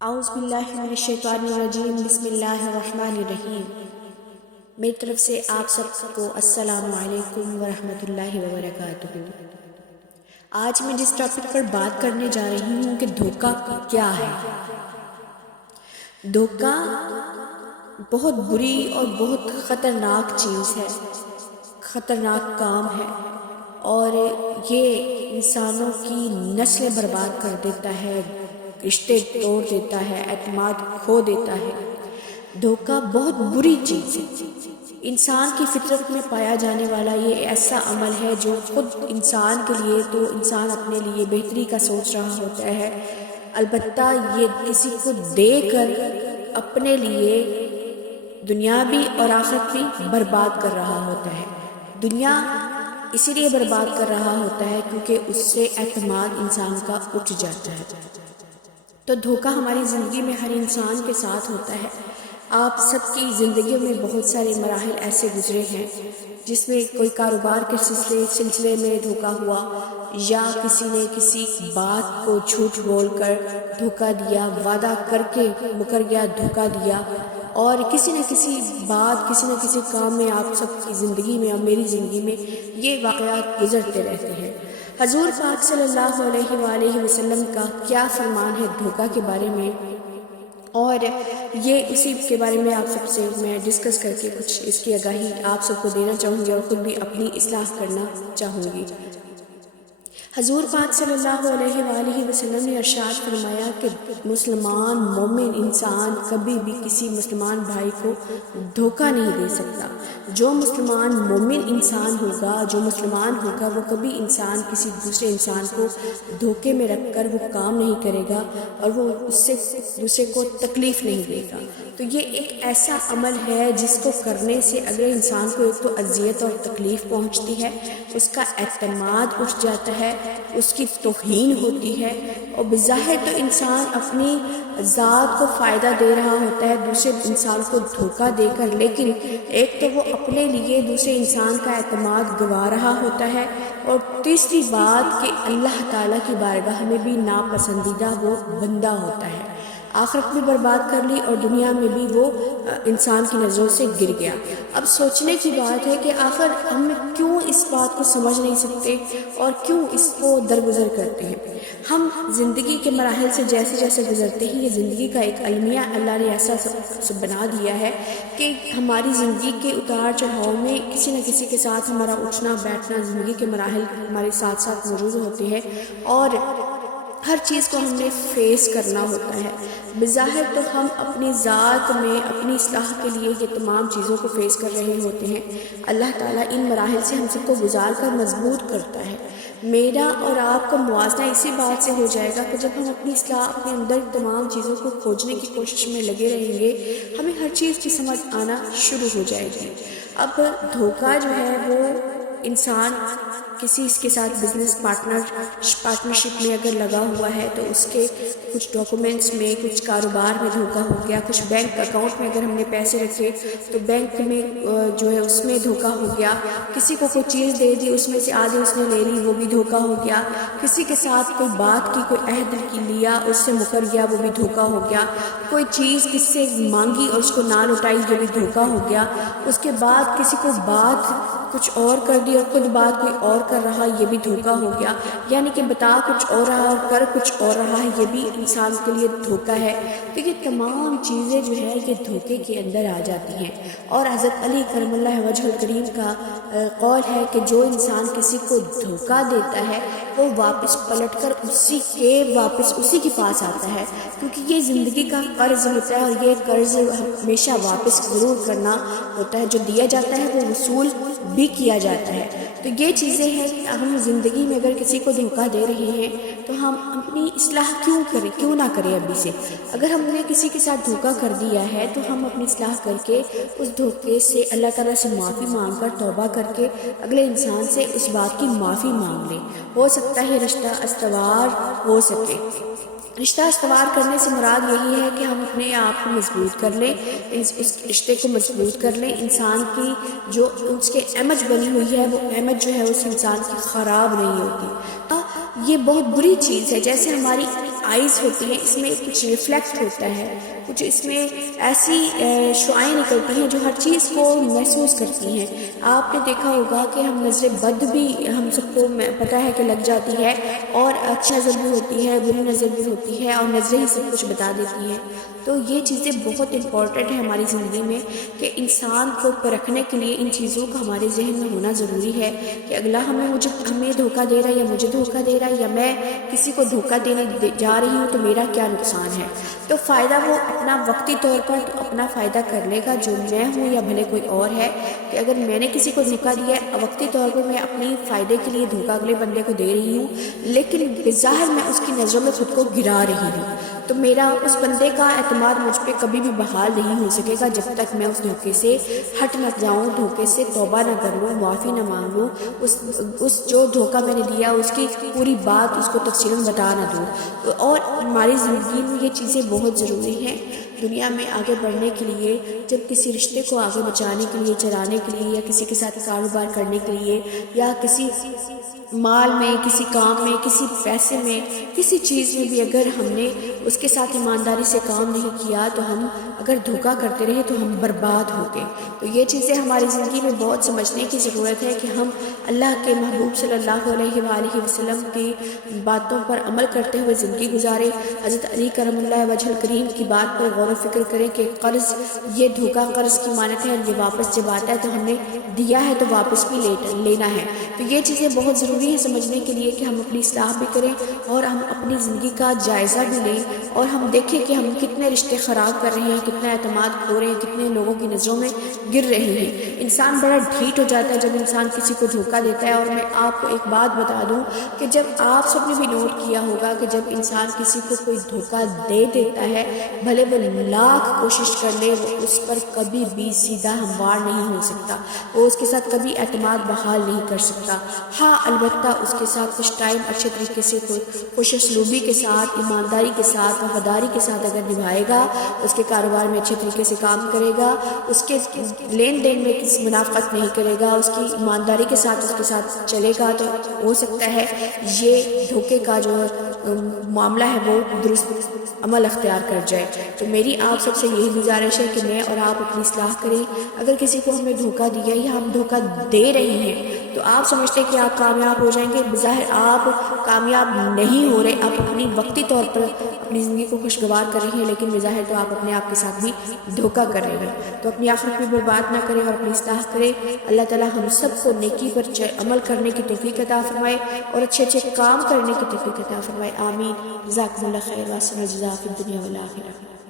اعوذ باللہ من الشیطان الرجیم، بسم اللہ الرحمن الرحیم۔ میری طرف سے آپ سب کو السلام علیکم ورحمۃ اللہ وبرکاتہ۔ آج میں جس ٹاپک پر بات کرنے جا رہی ہوں کہ دھوکہ کیا ہے۔ دھوکہ بہت بری اور بہت خطرناک چیز ہے، خطرناک کام ہے، اور یہ انسانوں کی نسلیں برباد کر دیتا ہے، رشتے توڑ دیتا ہے، اعتماد کھو دیتا ہے۔ دھوکہ بہت بری چیز ہے۔ انسان کی فطرت میں پایا جانے والا یہ ایسا عمل ہے جو خود انسان کے لیے تو انسان اپنے لیے بہتری کا سوچ رہا ہوتا ہے، البتہ یہ کسی کو دے کر اپنے لیے دنیاوی اور آخرت بھی برباد کر رہا ہوتا ہے۔ دنیا اسی لیے برباد کر رہا ہوتا ہے کیونکہ اس سے اعتماد انسان کا اٹھ جاتا ہے۔ تو دھوکہ ہماری زندگی میں ہر انسان کے ساتھ ہوتا ہے۔ آپ سب کی زندگیوں میں بہت سارے مراحل ایسے گزرے ہیں جس میں کوئی کاروبار کے سلسلے میں دھوکہ ہوا، یا کسی نے کسی بات کو جھوٹ بول کر دھوکہ دیا، وعدہ کر کے مکر گیا، دھوکہ دیا، اور کسی نہ کسی بات، کسی نہ کسی کام میں آپ سب کی زندگی میں اور میری زندگی میں یہ واقعات گزرتے رہتے ہیں۔ حضور پاک صلی اللہ علیہ وآلہ وسلم کا کیا فرمان ہے دھوکہ کے بارے میں، اور یہ اسی کے بارے میں آپ سب سے میں ڈسکس کر کے کچھ اس کی آگاہی آپ سب کو دینا چاہوں گی اور خود بھی اپنی اصلاح کرنا چاہوں گی۔ حضور پاک صلی اللہ علیہ وآلہ وسلم نے ارشاد فرمایا کہ مسلمان مومن انسان کبھی بھی کسی مسلمان بھائی کو دھوکہ نہیں دے سکتا۔ جو مسلمان مومن انسان ہوگا، جو مسلمان ہوگا، وہ کبھی انسان کسی دوسرے انسان کو دھوکے میں رکھ کر وہ کام نہیں کرے گا اور وہ اس سے دوسرے کو تکلیف نہیں دے گا۔ تو یہ ایک ایسا عمل ہے جس کو کرنے سے اگلے انسان کو ایک تو اذیت اور تکلیف پہنچتی ہے، اس کا اعتماد اٹھ جاتا ہے، اس کی توہین ہوتی ہے، اور بظاہر تو انسان اپنی ذات کو فائدہ دے رہا ہوتا ہے دوسرے انسان کو دھوکہ دے کر، لیکن ایک تو وہ اپنے لیے دوسرے انسان کا اعتماد گنوا رہا ہوتا ہے، اور تیسری بات کہ اللہ تعالیٰ کی بارگاہ میں بھی ناپسندیدہ وہ بندہ ہوتا ہے۔ آخرت بھی برباد کر لی اور دنیا میں بھی وہ انسان کی نظروں سے گر گیا۔ اب سوچنے کی بات ہے کہ آخر ہم کیوں اس بات کو سمجھ نہیں سکتے اور کیوں اس کو درگزر کرتے ہیں۔ ہم زندگی کے مراحل سے جیسے جیسے گزرتے ہیں، یہ زندگی کا ایک المیہ اللہ نے ایسا بنا دیا ہے کہ ہماری زندگی کے اتار چڑھاؤ میں کسی نہ کسی کے ساتھ ہمارا اٹھنا بیٹھنا، زندگی کے مراحل ہمارے ساتھ ساتھ موجود ہوتے ہیں، اور ہر چیز کو ہم نے فیس کرنا ہوتا ہے۔ بظاہر تو ہم اپنی ذات میں اپنی اصلاح کے لیے یہ تمام چیزوں کو فیس کر رہے ہوتے ہیں، اللہ تعالیٰ ان مراحل سے ہم سب کو گزار کر مضبوط کرتا ہے۔ میرا اور آپ کا موازنہ اسی بات سے ہو جائے گا کہ جب ہم اپنی اصلاح، اپنے اندر تمام چیزوں کو کھوجنے کی کوشش میں لگے رہیں گے، ہمیں ہر چیز کی سمجھ آنا شروع ہو جائے گی۔ اب دھوکہ جو ہے وہ انسان کسی اس کے ساتھ بزنس پارٹنرشپ میں اگر لگا ہوا ہے تو اس کے کچھ ڈاکومنٹس میں، کچھ کاروبار میں دھوکہ ہو گیا، کچھ بینک اکاؤنٹ میں اگر ہم نے پیسے رکھے تو بینک میں جو ہے اس میں دھوکہ ہو گیا، کسی کو کوئی چیز دے دی اس میں سے آدھی اس نے لے لی، وہ بھی دھوکہ ہو گیا، کسی کے ساتھ کوئی بات کی، کوئی عہد کی لیا، اس سے مکر گیا، وہ بھی دھوکہ ہو گیا، کوئی چیز کس سے مانگی اور اس کو نہ لوٹائی، یہ بھی دھوکہ ہو گیا، اس کے بعد کسی کو بات کچھ اور کر دی اور خود بات کوئی اور کر رہا، یہ بھی دھوکہ ہو گیا، یعنی کہ بتا کچھ اور رہا اور کر کچھ اور رہا ہے، یہ بھی انسان کے لیے دھوکہ ہے۔ تو یہ تمام چیزیں جو ہے یہ دھوکے کے اندر آ جاتی ہیں، اور حضرت علی کرم اللہ وجہ الکریم کا قول ہے کہ جو انسان کسی کو دھوکہ دیتا ہے وہ واپس پلٹ کر اسی کے پاس آتا ہے، کیونکہ یہ زندگی کا قرض ہوتا ہے اور یہ قرض ہمیشہ واپس ضرور کرنا ہوتا ہے، جو دیا جاتا ہے وہ وصول بھی کیا جاتا ہے۔ تو یہ چیزیں ہیں کہ ہم زندگی میں اگر کسی کو دھوکہ دے رہے ہیں تو ہم اپنی اصلاح کیوں نہ کریں ابھی سے۔ اگر ہم نے کسی کے ساتھ دھوکہ کر دیا ہے تو ہم اپنی اصلاح کر کے اس دھوکے سے اللہ تعالیٰ سے معافی مانگ کر، توبہ کر کے اگلے انسان سے اس بات کی معافی مانگ لیں۔ ہو سکتا ہے رشتہ استوار ہو سکے۔ رشتہ استوار کرنے سے مراد یہی ہے کہ ہم اپنے آپ کو مضبوط کر لیں، اس رشتے کو مضبوط کر لیں، انسان کی جو اس کے امیج بنی ہوئی ہے وہ امیج جو ہے اس انسان کی خراب نہیں ہوتی۔ یہ بہت بری چیز ہے، جیسے ہماری آئیز ہوتی ہیں اس میں کچھ ریفلیکٹ ہوتا ہے، کچھ اس میں ایسی شعائیں نکلتی ہیں جو ہر چیز کو محسوس کرتی ہیں۔ آپ نے دیکھا ہوگا کہ ہم نظر بد بھی ہم سب کو پتہ ہے کہ لگ جاتی ہے، اور اچھی نظر بھی ہوتی ہے، بری نظر بھی ہوتی ہے، اور نظریں ہی سب کچھ بتا دیتی ہیں۔ تو یہ چیزیں بہت امپورٹنٹ ہیں ہماری زندگی میں کہ انسان کو پرکھنے کے لیے ان چیزوں کا ہمارے ذہن میں ہونا ضروری ہے کہ اگلا ہمیں دھوکہ دے رہا ہے یا مجھے دھوکہ دے رہا ہے، یا میں کسی کو دھوکہ دینے جا رہی ہوں تو میرا کیا نقصان ہے۔ تو فائدہ وہ اپنا وقتی طور پر تو اپنا فائدہ کر لے گا، جو میں ہوں یا بھلے کوئی اور ہے، کہ اگر میں نے کسی کو دھوکہ دیا ہے وقتی طور پر میں اپنی فائدے کے لیے دھوکہ اگلے بندے کو دے رہی ہوں، لیکن بظاہر میں اس کی نظروں میں خود کو گرا رہی ہوں، تو میرا اس بندے کا اعتماد مجھ پہ کبھی بھی بحال نہیں ہو سکے گا جب تک میں اس دھوکے سے ہٹ نہ جاؤں، دھوکے سے توبہ نہ کر لوں، معافی نہ مانگوں، اس جو دھوکہ میں نے دیا اس کی پوری بات اس کو تفصیلاً بتا نہ دوں۔ اور ہماری زندگی میں یہ چیزیں بہت ضروری ہیں دنیا میں آگے بڑھنے کے لیے۔ جب کسی رشتے کو آگے بچانے کے لیے، چلانے کے لیے، یا کسی کے ساتھ کاروبار کرنے کے لیے، یا کسی مال میں، کسی کام میں، کسی پیسے میں، کسی چیز میں بھی اگر ہم نے اس کے ساتھ ایمانداری سے کام نہیں کیا تو ہم اگر دھوکہ کرتے رہے تو ہم برباد ہو گئے۔ تو یہ چیزیں ہماری زندگی میں بہت سمجھنے کی ضرورت ہے کہ ہم اللہ کے محبوب صلی اللہ علیہ وآلہ وسلم کی باتوں پر عمل کرتے ہوئے زندگی گزارے۔ حضرت علی کرم اللہ وجہ الکریم کی بات پر غور و فکر کریں کہ قرض یہ دھوکہ قرض کی مانت ہے، یہ واپس جب آتا ہے تو ہم نے دیا ہے تو واپس بھی لینا ہے۔ تو یہ چیزیں بہت ضروری ہے سمجھنے کے لیے کہ ہم اپنی اصلاح بھی کریں اور ہم اپنی زندگی کا جائزہ بھی لیں، اور ہم دیکھیں کہ ہم کتنے رشتے خراب کر رہے ہیں، کتنا اعتماد کھو رہے ہیں، کتنے لوگوں کی نظروں میں گر رہے ہیں۔ انسان بڑا ڈھیٹ ہو جاتا ہے جب انسان کسی کو دھوکہ دیتا ہے۔ اور میں آپ کو ایک بات بتا دوں کہ جب آپ سب نے بھی نوٹ کیا ہوگا کہ جب انسان کسی کو کوئی دھوکہ دے دیتا ہے، بھلے وہ لاکھ کوشش کر لے، وہ اس پر کبھی بھی سیدھا ہموار نہیں ہو سکتا، وہ اس کے ساتھ کبھی اعتماد بحال نہیں کر سکتا۔ ہاں البتہ اس کے ساتھ کچھ ٹائم اچھے طریقے سے خوش اسلوبی کے ساتھ، ایمانداری کے ساتھ، وفاداری کے ساتھ اگر نبھائے گا، اس کے کاروبار میں اچھے طریقے سے کام کرے گا، اس کے لین دین میں کسی منافقت نہیں کرے گا، اس کی ایمانداری کے ساتھ اس کے ساتھ چلے گا، تو ہو سکتا ہے یہ دھوکے کا جو معاملہ ہے وہ درست عمل اختیار کر جائے۔ تو میری آپ سب سے یہی گزارش ہے کہ میں اور آپ اپنی اصلاح کریں۔ اگر کسی کو ہم نے دھوکہ دیا یا ہم دھوکہ دے رہے ہیں تو آپ سمجھتے ہیں کہ آپ کامیاب ہو جائیں گے، بظاہر آپ کامیاب نہیں ہو رہے، آپ اپنی وقتی طور پر اپنی زندگی کو خوشگوار کر رہے ہیں، لیکن بظاہر تو آپ اپنے آپ کے ساتھ بھی دھوکہ کر رہے ہیں۔ تو اپنی آخرت میں برباد نہ کریں اور اپنی اصلاح کریں۔ اللہ تعالیٰ ہم سب کو نیکی پر عمل کرنے کی توفیق عطا فرمائے اور اچھے اچھے کام کرنے کی توفیق عطا فرمائے۔ آمین۔ جزاکم اللہ خیر، واسن الجزاء فی الدنیا والآخرہ۔